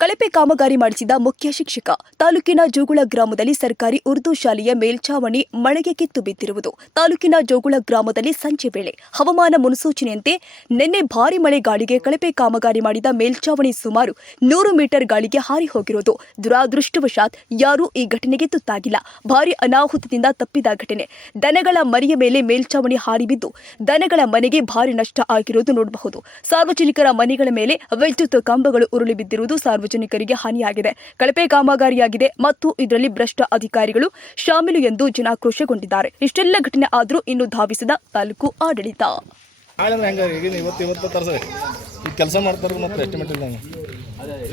ಕಳಪೆ ಕಾಮಗಾರಿ ಮಾಡಿಸಿದ ಮುಖ್ಯ ಶಿಕ್ಷಕ. ತಾಲೂಕಿನ ಜೋಗುಳ ಗ್ರಾಮದಲ್ಲಿ ಸರ್ಕಾರಿ ಉರ್ದು ಶಾಲೆಯ ಮೇಲ್ಛಾವಣಿ ಮಳೆಗೆ ಕಿತ್ತು ಬಿದ್ದಿರುವುದು. ತಾಲೂಕಿನ ಜೋಗುಳ ಗ್ರಾಮದಲ್ಲಿ ಸಂಜೆ ವೇಳೆ ಹವಾಮಾನ ಮುನ್ಸೂಚನೆಯಂತೆ ನಿನ್ನೆ ಭಾರಿ ಮಳೆ ಗಾಳಿಗೆ ಕಳಪೆ ಕಾಮಗಾರಿ ಮಾಡಿದ ಮೇಲ್ಛಾವಣಿ ಸುಮಾರು 100 ಮೀಟರ್ ಗಾಳಿಗೆ ಹಾರಿ ಹೋಗಿರುವುದು. ದುರಾದೃಷ್ಟವಶಾತ್ ಯಾರೂ ಈ ಘಟನೆಗೆ ತುತ್ತಾಗಿಲ್ಲ. ಭಾರಿ ಅನಾಹುತದಿಂದ ತಪ್ಪಿದ ಘಟನೆ. ದನಗಳ ಮನೆಯ ಮೇಲೆ ಮೇಲ್ಛಾವಣಿ ಹಾರಿ ಬಿದ್ದು ದನಗಳ ಮನೆಗೆ ಭಾರಿ ನಷ್ಟ ಆಗಿರುವುದು ನೋಡಬಹುದು. ಸಾರ್ವಜನಿಕರ ಮನೆಗಳ ಮೇಲೆ ವಿದ್ಯುತ್ ಕಂಬಗಳು ಉರುಳಿ ಬಿದ್ದಿರುವುದು ಸಾರ್ವಜನಿಕರಿಗೆ ಹಾನಿಯಾಗಿದೆ. ಕಳಪೆ ಕಾಮಗಾರಿಯಾಗಿದೆ ಮತ್ತು ಇದರಲ್ಲಿ ಭ್ರಷ್ಟ ಅಧಿಕಾರಿಗಳು ಶಾಮೀಲು ಎಂದು ಜನಾಕ್ರೋಶಗೊಂಡಿದ್ದಾರೆ. ಇಷ್ಟೆಲ್ಲ ಘಟನೆ ಆದರೂ ಇನ್ನೂ ಧಾವಿಸಿದ ತಾಲೂಕು ಆಡಳಿತ. ಕೆಲಸ ಮಾಡ್ತಾರೆ ಮತ್ತೆ ಎಸ್ಟಿಮೇಟ್ ಇಲ್ಲ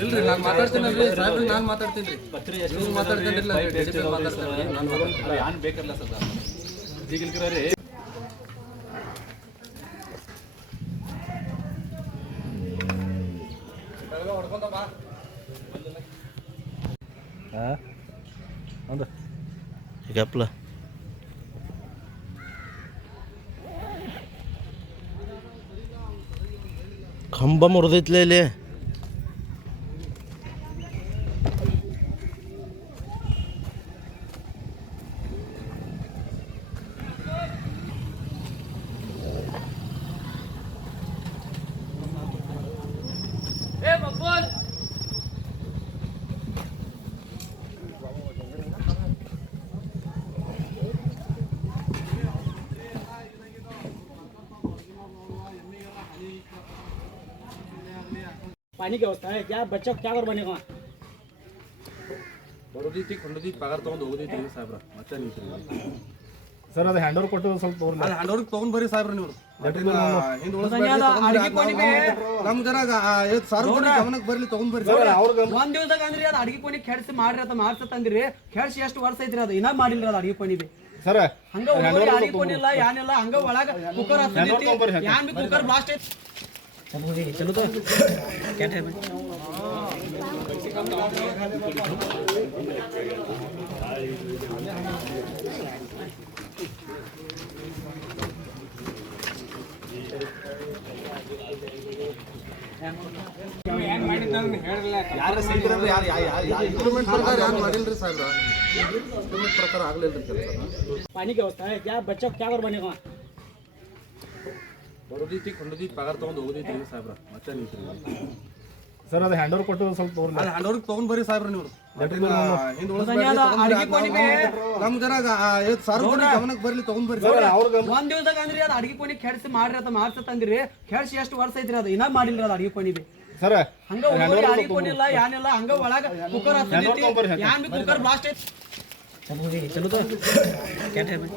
ಇಲ್ರಿ ನಾನು ಮಾತಾಡ್ತೀನಿ ಸಾಹೇಬ್ರಿ ನಾನು ಮಾತಾಡ್ತೀನಿ ರೀ ಮಾತಾಡ್ತೀನಿ ಯಾನ್ ಬೇಕಲ್ಲ ಸರ್ ಈಗಿಲ್ಕರೇ ಹೊಡ್ಕೊಂಡ ಬಾ ಅಂದ ಗಪ್ಲ ಕಂಬ ಮುರಿದೈತ್ಲೇ ಇಲ್ಲಿ. पानी की व्यवस्था है क्या? बच्चों क्या कर बनेगा? ಬರೋದೈತಿ ಕೊಂಡದಿ ಪಗಾರ ತಗೊಂಡು ಹೋಗೋದೈತಿ ಸಾಹೇಬ್ರ ಮತ್ತೆ ನಿಂತ್ರಿ ಸರ್ ಅದು ಹ್ಯಾಂಡ್ ಓವರ್ ಕೊಟ್ಟು ಸ್ವಲ್ಪ ತೋರ್ಲಿ. ಅದು ಹ್ಯಾಂಡ್ ಓವರ್ ತಗೊಂಡ್ ಬರ್ರಿ ಸಾಹೇಬ್ರ ನೀವು ನಮ್ ಜನ ಸಾರ್ವಜನಿಕ ಗಮನಕ್ಕೆ ಬರ್ಲಿ ತಗೊಂಡ್ ಬರ್ರಿ. ಒಂದ್ ದಿವಸದಾಗ ಅಂದ್ರಿ ಅದು ಅಡಿಗೆ ಕೋಣಿ ಕೆಡ್ಸಿ ಮಾಡ್ರಿ ಅಂತ ಮಾಡ್ಸತ್ತಂದ್ರಿ. ಕೆಡ್ಸಿ ಎಷ್ಟು ವರ್ಷ ಐತ್ರಿ ಅದು ಇನ್ನ ಮಾಡಿಲ್ರಿ ಅದು ಅಡಿಗೆ ಕೋಣಿ ಬಿ ಸರ್ ಹಂಗ ಅಡಿಗೆ ಕೋಣಿ ಇಲ್ಲ ಏನಿಲ್ಲ ಹಂಗ ಒಳಗ ಕುಕ್ಕರ್ ಯಾನ್ ಬಿ ಕುಕ್ಕರ್ ಬ್ಲಾಸ್ಟ್ ಐತಿ. चलो तो क्या टाइम है? ಯಾರು ಸಿಕ್ಕಿದ್ರೆ ಯಾರು ಇಂಪ್ರೂವ್ಮೆಂಟ್ ಪ್ರಕಾರ ಯಾರು ಮಾಡಿಲ್ರಿ ಸಾಹೇಬ್ರ ಇಂಪ್ರೂವ್ಮೆಂಟ್ ಪ್ರಕಾರ ಆಗ್ಲಿಲ್ರಿ ಕೆಲಸ. पानी की व्यवस्था है क्या? बच्चों क्या कर बनेगा? ಬರೋದೈತಿ ಕೊಂಡದಿ ಪಗಾರ ತಗೊಂಡು ಹೋಗೋದೈತಿ ಸಾಹೇಬ್ರ ಮತ್ತೆ ನಿಂತ್ರಿ ಸರ್ ಅದು ಹ್ಯಾಂಡ್ ಓವರ್ ಕೊಟ್ಟು ಸ್ವಲ್ಪ ತೋರ್ಲಿ. ಅದು ಹ್ಯಾಂಡ್ ಓವರ್ ತಗೊಂಡ್ ಬರ್ರಿ ಸಾಹೇಬ್ರ ನೀವು ನಮ್ ಜನ ಸಾರ್ವಜನಿಕ ಗಮನಕ್ಕೆ ಬರ್ಲಿ ತಗೊಂಡ್ ಬರ್ರಿ. ಒಂದ್ ದಿವಸದಾಗ ಅಂದ್ರಿ ಅದು ಅಡಿಗೆ ಕೋಣಿ ಕೆಡ್ಸಿ ಮಾಡ್ರಿ ಅಂತ ಮಾಡ್ಸತ್ತಂದ್ರಿ. ಕೆಡ್ಸಿ ಎಷ್ಟು ವರ್ಷ ಐತ್ರಿ ಅದು ಇನ್ನ ಮಾಡಿಲ್ರಿ ಅದು ಅಡಿಗೆ ಕೋಣಿ ಬಿ ಸರ್ ಹಂಗ ಅಡಿಗೆ ಕೋಣಿ ಇಲ್ಲ ಏನಿಲ್ಲ ಹಂಗ ಒಳಗ ಕುಕ್ಕರ್ ಯಾನ್ ಬಿ ಕುಕ್ಕರ್ ಬ್ಲಾಸ್ಟ್ ಐತಿ. चलो तो क्या टाइम है?